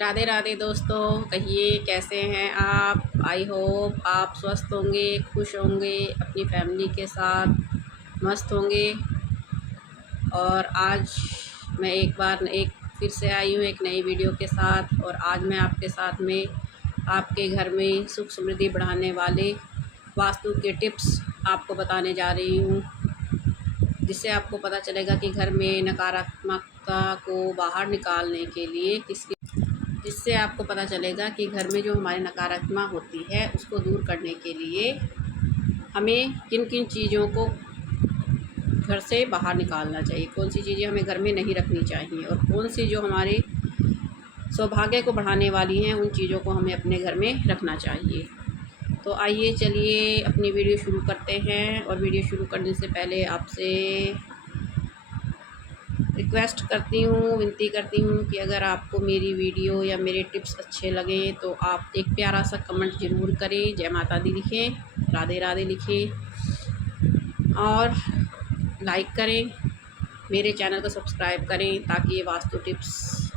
राधे राधे दोस्तों, कहिए कैसे हैं आप। आई होप आप स्वस्थ होंगे, खुश होंगे, अपनी फैमिली के साथ मस्त होंगे। और आज मैं एक फिर से आई हूँ एक नई वीडियो के साथ। और आज मैं आपके साथ में आपके घर में सुख समृद्धि बढ़ाने वाले वास्तु के टिप्स आपको बताने जा रही हूँ, जिससे आपको पता चलेगा कि घर में नकारात्मकता को बाहर निकालने के लिए जिससे आपको पता चलेगा कि घर में जो हमारी नकारात्मक होती है उसको दूर करने के लिए हमें किन किन चीज़ों को घर से बाहर निकालना चाहिए, कौन सी चीज़ें हमें घर में नहीं रखनी चाहिए और कौन सी जो हमारे सौभाग्य को बढ़ाने वाली हैं उन चीज़ों को हमें अपने घर में रखना चाहिए। तो आइए चलिए अपनी वीडियो शुरू करते हैं। और वीडियो शुरू करने से पहले आपसे रिक्वेस्ट करती हूँ, विनती करती हूँ कि अगर आपको मेरी वीडियो या मेरे टिप्स अच्छे लगें तो आप एक प्यारा सा कमेंट ज़रूर करें, जय माता दी लिखें, राधे राधे लिखें और लाइक करें, मेरे चैनल को सब्सक्राइब करें ताकि ये वास्तु टिप्स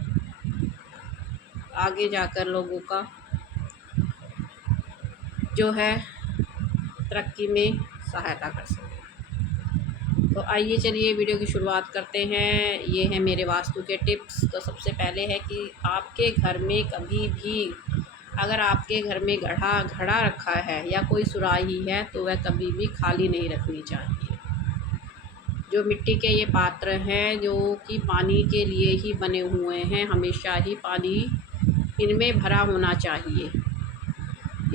आगे जाकर लोगों का जो है तरक्की में सहायता कर सके। तो आइए चलिए वीडियो की शुरुआत करते हैं। ये है मेरे वास्तु के टिप्स। तो सबसे पहले है कि आपके घर में कभी भी अगर आपके घर में घड़ा रखा है या कोई सुराही है तो वह कभी भी खाली नहीं रखनी चाहिए। जो मिट्टी के ये पात्र हैं जो कि पानी के लिए ही बने हुए हैं, हमेशा ही पानी इनमें भरा होना चाहिए।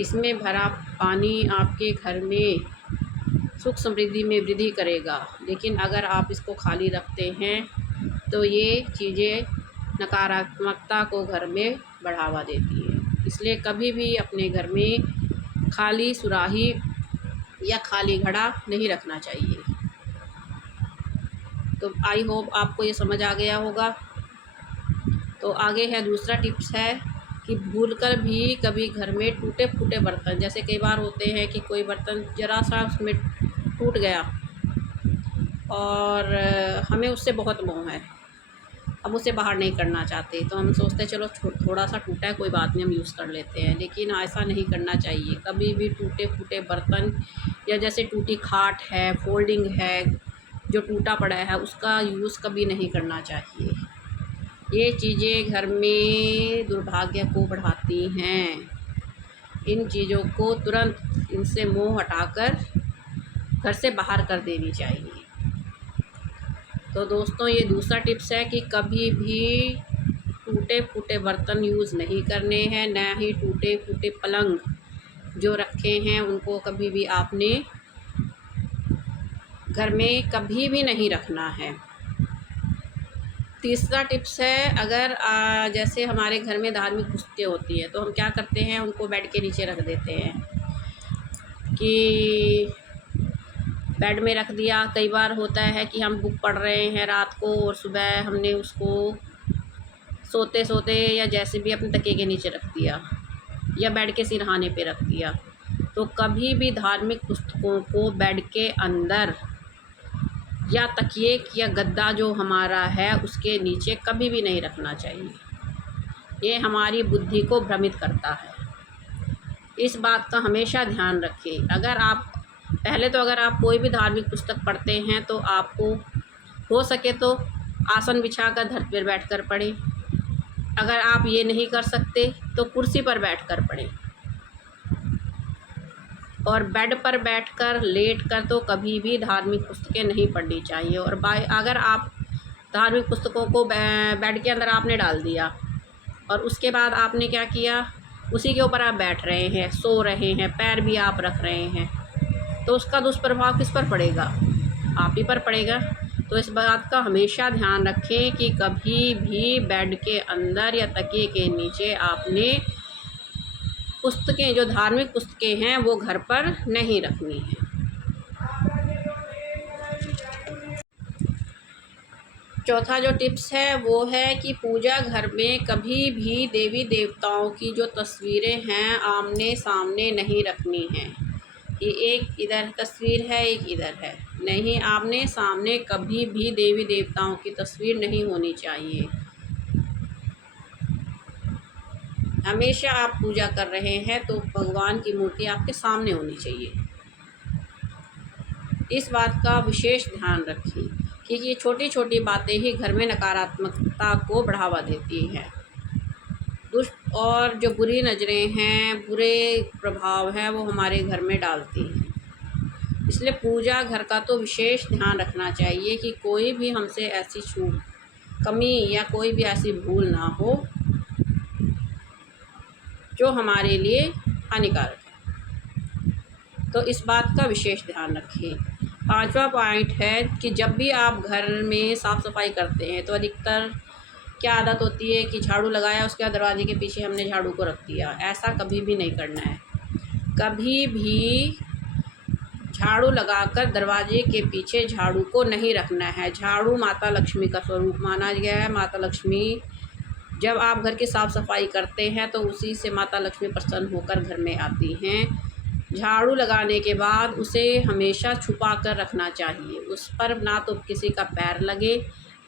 इसमें भरा पानी आपके घर में सुख समृद्धि में वृद्धि करेगा। लेकिन अगर आप इसको खाली रखते हैं तो ये चीज़ें नकारात्मकता को घर में बढ़ावा देती है। इसलिए कभी भी अपने घर में खाली सुराही या खाली घड़ा नहीं रखना चाहिए। तो आई होप आपको ये समझ आ गया होगा। तो आगे है दूसरा टिप्स है कि भूलकर भी कभी घर में टूटे फूटे बर्तन, जैसे कई बार होते हैं कि कोई बर्तन ज़रा सा उसमें टूट गया और हमें उससे बहुत मोह है, अब उसे बाहर नहीं करना चाहते, तो हम सोचते हैं चलो थोड़ा सा टूटा है कोई बात नहीं हम यूज़ कर लेते हैं। लेकिन ऐसा नहीं करना चाहिए। कभी भी टूटे फूटे बर्तन या जैसे टूटी खाट है, फोल्डिंग है, जो टूटा पड़ा है उसका यूज़ कभी नहीं करना चाहिए। ये चीज़ें घर में दुर्भाग्य को बढ़ाती हैं। इन चीज़ों को तुरंत इनसे मोह हटाकर घर से बाहर कर देनी चाहिए। तो दोस्तों ये दूसरा टिप्स है कि कभी भी टूटे फूटे बर्तन यूज़ नहीं करने हैं, न ही टूटे फूटे पलंग जो रखे हैं उनको कभी भी आपने घर में कभी भी नहीं रखना है। तीसरा टिप्स है, अगर जैसे हमारे घर में धार्मिक पुस्तकें होती है तो हम क्या करते हैं, उनको बेड के नीचे रख देते हैं कि बेड में रख दिया। कई बार होता है कि हम बुक पढ़ रहे हैं रात को और सुबह हमने उसको सोते सोते या जैसे भी अपने तकिए के नीचे रख दिया या बेड के सिरहाने पे रख दिया। तो कभी भी धार्मिक पुस्तकों को बेड के अंदर या तकिए या गद्दा जो हमारा है उसके नीचे कभी भी नहीं रखना चाहिए। ये हमारी बुद्धि को भ्रमित करता है। इस बात का हमेशा ध्यान रखें। अगर आप कोई भी धार्मिक पुस्तक पढ़ते हैं तो आपको हो सके तो आसन बिछाकर धरती पर बैठकर पढ़ें। अगर आप ये नहीं कर सकते तो कुर्सी पर बैठकर पढ़ें। और बेड पर बैठकर लेटकर तो कभी भी धार्मिक पुस्तकें नहीं पढ़नी चाहिए। और अगर आप धार्मिक पुस्तकों को बेड के अंदर आपने डाल दिया और उसके बाद आपने क्या किया, उसी के ऊपर आप बैठ रहे हैं, सो रहे हैं, पैर भी आप रख रहे हैं, तो उसका दुष्प्रभाव किस पर पड़ेगा, आप ही पर पड़ेगा। तो इस बात का हमेशा ध्यान रखें कि कभी भी बेड के अंदर या तकिए के नीचे आपने पुस्तकें जो धार्मिक पुस्तकें हैं वो घर पर नहीं रखनी है। चौथा जो टिप्स है वो है कि पूजा घर में कभी भी देवी देवताओं की जो तस्वीरें हैं आमने सामने नहीं रखनी है कि एक इधर तस्वीर है एक इधर है, नहीं, आमने सामने कभी भी देवी देवताओं की तस्वीर नहीं होनी चाहिए। हमेशा आप पूजा कर रहे हैं तो भगवान की मूर्ति आपके सामने होनी चाहिए। इस बात का विशेष ध्यान रखें कि ये छोटी छोटी बातें ही घर में नकारात्मकता को बढ़ावा देती हैं। दुष्ट और जो बुरी नज़रें हैं, बुरे प्रभाव हैं, वो हमारे घर में डालती हैं। इसलिए पूजा घर का तो विशेष ध्यान रखना चाहिए कि कोई भी हमसे ऐसी छूट, कमी या कोई भी ऐसी भूल ना हो जो हमारे लिए हानिकारक है। तो इस बात का विशेष ध्यान रखें। 5वां पॉइंट है कि जब भी आप घर में साफ़ सफाई करते हैं तो अधिकतर क्या आदत होती है कि झाड़ू लगाया, उसके बाद दरवाजे के पीछे हमने झाड़ू को रख दिया। ऐसा कभी भी नहीं करना है। कभी भी झाड़ू लगाकर दरवाजे के पीछे झाड़ू को नहीं रखना है। झाड़ू माता लक्ष्मी का स्वरूप माना गया है। माता लक्ष्मी, जब आप घर की साफ़ सफाई करते हैं तो उसी से माता लक्ष्मी प्रसन्न होकर घर में आती हैं। झाड़ू लगाने के बाद उसे हमेशा छुपा कर रखना चाहिए। उस पर ना तो किसी का पैर लगे,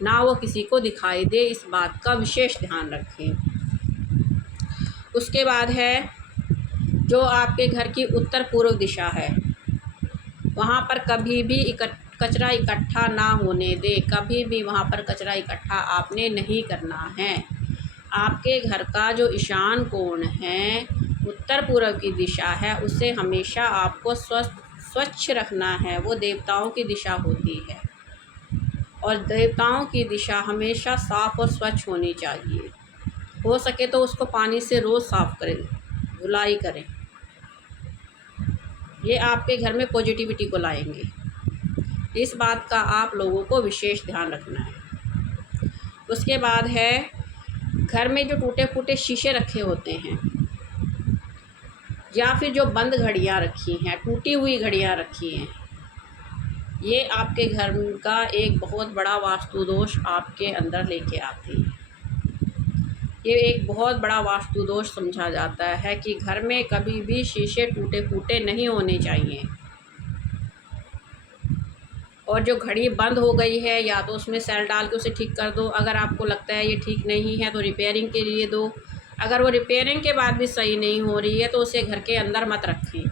ना वो किसी को दिखाई दे। इस बात का विशेष ध्यान रखें। उसके बाद है, जो आपके घर की उत्तर पूर्व दिशा है, वहाँ पर कभी भी कचरा इकट्ठा ना होने दे। कभी भी वहाँ पर कचरा इकट्ठा आपने नहीं करना है। आपके घर का जो ईशान कोण है, उत्तर पूर्व की दिशा है, उसे हमेशा आपको स्वच्छ रखना है। वो देवताओं की दिशा होती है और देवताओं की दिशा हमेशा साफ़ और स्वच्छ होनी चाहिए। हो सके तो उसको पानी से रोज़ साफ़ करें, धुलाई करें। ये आपके घर में पॉजिटिविटी को लाएंगे। इस बात का आप लोगों को विशेष ध्यान रखना है। उसके बाद है, घर में जो टूटे फूटे शीशे रखे होते हैं या फिर जो बंद घड़ियाँ रखी हैं, टूटी हुई घड़ियाँ रखी हैं, ये आपके घर का एक बहुत बड़ा वास्तु दोष आपके अंदर लेके आती है। ये एक बहुत बड़ा वास्तु दोष समझा जाता है कि घर में कभी भी शीशे टूटे फूटे नहीं होने चाहिए। और जो घड़ी बंद हो गई है, या तो उसमें सेल डाल के उसे ठीक कर दो। अगर आपको लगता है ये ठीक नहीं है तो रिपेयरिंग के लिए दो। अगर वो रिपेयरिंग के बाद भी सही नहीं हो रही है तो उसे घर के अंदर मत रखें,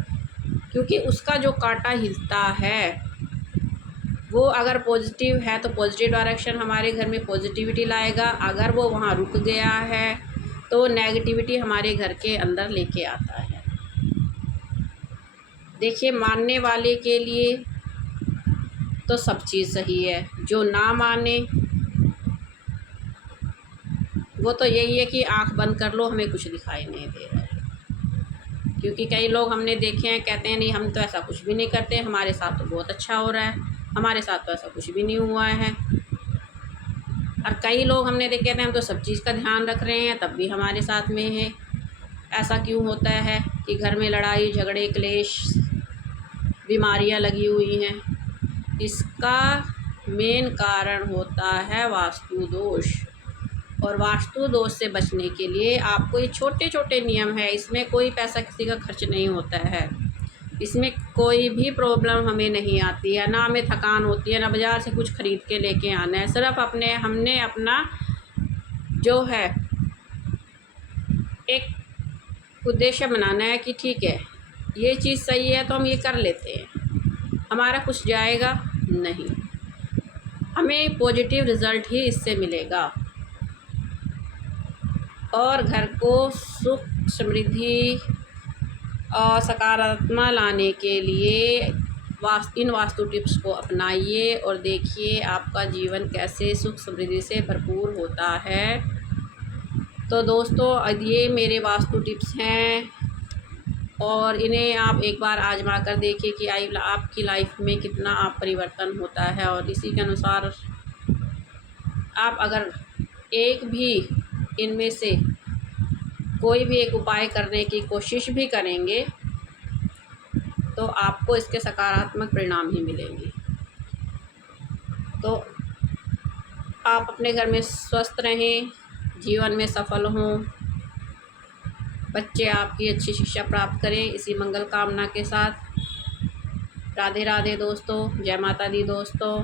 क्योंकि उसका जो कांटा हिलता है वो अगर पॉजिटिव है तो पॉजिटिव डायरेक्शन हमारे घर में पॉजिटिविटी लाएगा। अगर वो वहाँ रुक गया है तो नेगेटिविटी हमारे घर के अंदर लेके आता है। देखिए, मानने वाले के लिए तो सब चीज़ सही है, जो ना माने वो तो यही है कि आँख बंद कर लो, हमें कुछ दिखाई नहीं दे रहा है। क्योंकि कई लोग हमने देखे हैं, कहते हैं नहीं हम तो ऐसा कुछ भी नहीं करते, हमारे साथ तो बहुत अच्छा हो रहा है, हमारे साथ तो ऐसा कुछ भी नहीं हुआ है। और कई लोग हमने देखे थे हम तो सब चीज़ का ध्यान रख रहे हैं, तब भी हमारे साथ में है। ऐसा क्यों होता है कि घर में लड़ाई झगड़े क्लेश बीमारियां लगी हुई हैं? इसका मेन कारण होता है वास्तु दोष। और वास्तु दोष से बचने के लिए आपको ये छोटे छोटे नियम है, इसमें कोई पैसा किसी का खर्च नहीं होता है, इसमें कोई भी प्रॉब्लम हमें नहीं आती है, ना हमें थकान होती है, ना बाज़ार से कुछ ख़रीद के लेके आना है। सिर्फ हमने अपना जो है एक उद्देश्य बनाना है कि ठीक है ये चीज़ सही है तो हम ये कर लेते हैं, हमारा कुछ जाएगा नहीं, हमें पॉजिटिव रिज़ल्ट ही इससे मिलेगा। और घर को सुख समृद्धि और सकारात्मक लाने के लिए इन वास्तु टिप्स को अपनाइए और देखिए आपका जीवन कैसे सुख समृद्धि से भरपूर होता है। तो दोस्तों, ये मेरे वास्तु टिप्स हैं और इन्हें आप एक बार आजमा कर देखिए कि आपकी लाइफ में कितना आप परिवर्तन होता है। और इसी के अनुसार आप अगर एक भी इनमें से कोई भी एक उपाय करने की कोशिश भी करेंगे तो आपको इसके सकारात्मक परिणाम ही मिलेंगे। तो आप अपने घर में स्वस्थ रहें, जीवन में सफल हों, बच्चे आपकी अच्छी शिक्षा प्राप्त करें, इसी मंगल कामना के साथ राधे राधे दोस्तों, जय माता दी दोस्तों।